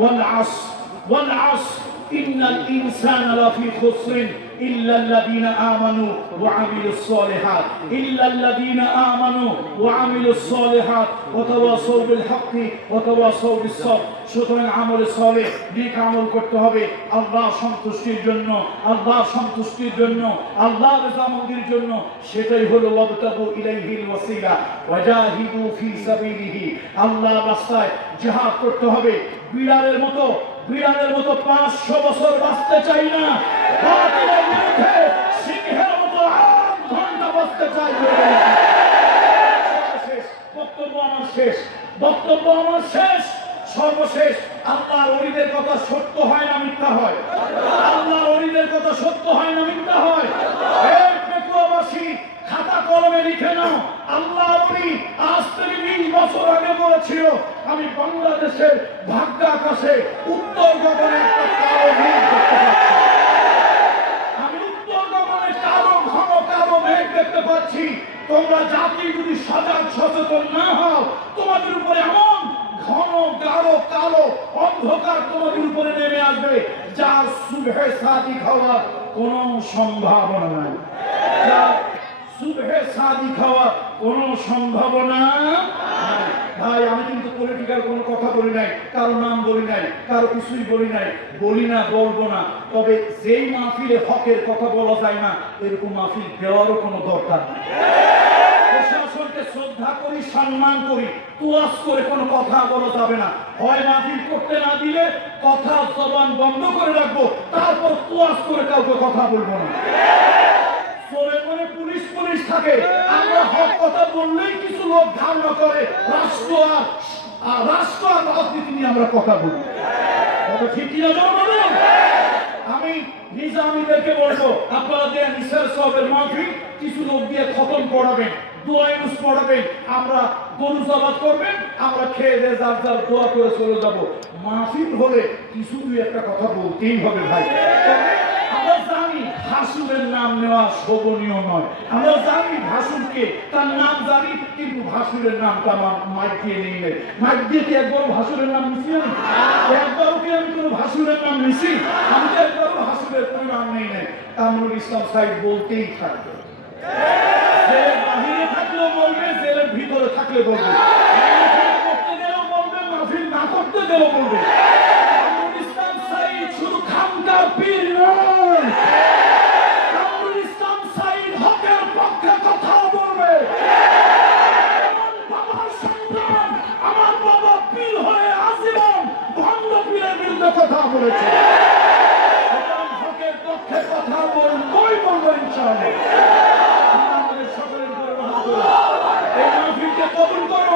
ওয়াল আসর ইন্নাল ইনসানা লাফি খুসরিন إلا الذين آمنوا وعملوا الصالحات إلا الذين آمنوا وعملوا الصالحات وتواصوا بالحق وتواصوا بالصبر সুতরাং আমলে সালেহ নেক আমল করতে হবে আল্লাহ সন্তুষ্টির জন্য আল্লাহর রেজামন্দির জন্য সেটাই হলো ওয়াবতাগু ইলাইহিল ওয়াসিলা ওয়াজাহিদু ফি সাবিলিহি আল্লাহর রাস্তায় জিহাদ করতে হবে বিড়ালের মতো 500 বছর বাঁচতে চাই না বাতিলের বিরুদ্ধে সিংহের মতো আট ঘন্টা বাঁচতে চাই বক্তব্য আমার শেষ সর্বশেষ আল্লাহর ওলিদের কথা সত্য হয় না মিথ্যা হয় এই পেকুয়াবাসী খাতা কলমে লিখে নাও আল্লাহর ওলি আজ থেকে 20 বছর আগে বলেছিল আমি বাংলাদেশের ভাগ্য আকাশে উত্তর গগনে একটা কালো মেঘ দেখতে পাচ্ছি তোমরা জাতি যদি সচেতন না হও তোমাদের উপরে এমন ঘন গাঢ় কালো অন্ধকার তোমাদের উপরে নেমে আসবে যার সুবহে সাদিক হওয়ার কোনো সম্ভাবনা নাই ভাই আমি কিন্তু পলিটিক্যাল কোনো কথা বলি নাই কারো নাম বলি নাই কারো কিছুই বলি না বলবো না তবে যেই মাহফিলে হকের কথা বলা যায় না এরকম মাহফিল দেওয়ারও কোনো দরকার নেই প্রশাসনকে শ্রদ্ধা করি সম্মান করি তুয়াজ করে কোনো কথা বলা যাবে না হয় মাহফিল করতে না দিলে কথা জবান বন্ধ করে রাখবো তারপর তুয়াজ করে কাউকে কথা বলবো না মনে পুলিশ থাকে আমরা হক কথা বললেই কিছু লোক ধারণা করে রাষ্ট্র আর রাজনীতি নিয়ে আমরা কথা বলি ঠিক কিনা বলুন আমি নিজামীদেরকে বলবো আপনারা যে নিসার সাহেবের মাহফিল কিছু লোক দিয়ে খতম করাবেন দোয়া ইউজ পড়াবেন আমরা গরু জবাত করবেন আমরা খেয়ে দিয়ে যার দোয়া করে চলে যাব মাহফিল হলে কিছু দুই একটা কথা বলতেই হবে ভাই আমরা জানি ভাসুরের নাম নেওয়া শোভনীয় নয় আমরা জানি ভাসুরকে তার নাম জানি কিন্তু ভাসুরের নামটা আমার মাইক দিয়ে নেই নেই মাইক দিয়ে কি একবার ভাসুরের নাম নিছি একবারও কি আমি কোনো ভাসুরের নাম নিছি আমি তো একবারও ভাসুরের কোনো নাম নেই নেই কামরুল ইসলাম সাহেব বলতেই থাকবে জেলের বাহিরে থাকলেও বলবে জেলের ভিতরে থাকলে বলবে করতে গেলেও বলবে মাহফিল না করতে গেলেও বলবে কামরুল ইসলাম সাহেব শুধু খামকার পীর নয় কামরুল ইসলাম সাহেব হকের পক্ষে কথা বলবে বাবার সন্তান আমার বাবা পীর হয়ে আজীবন ভণ্ড পীরের বিরুদ্ধে কথা বলেছে হকের পক্ষে কথা বলবই বলবো ইনশাআল্লাহ সকলের উপরে এই মাহফিলকে কবুল করো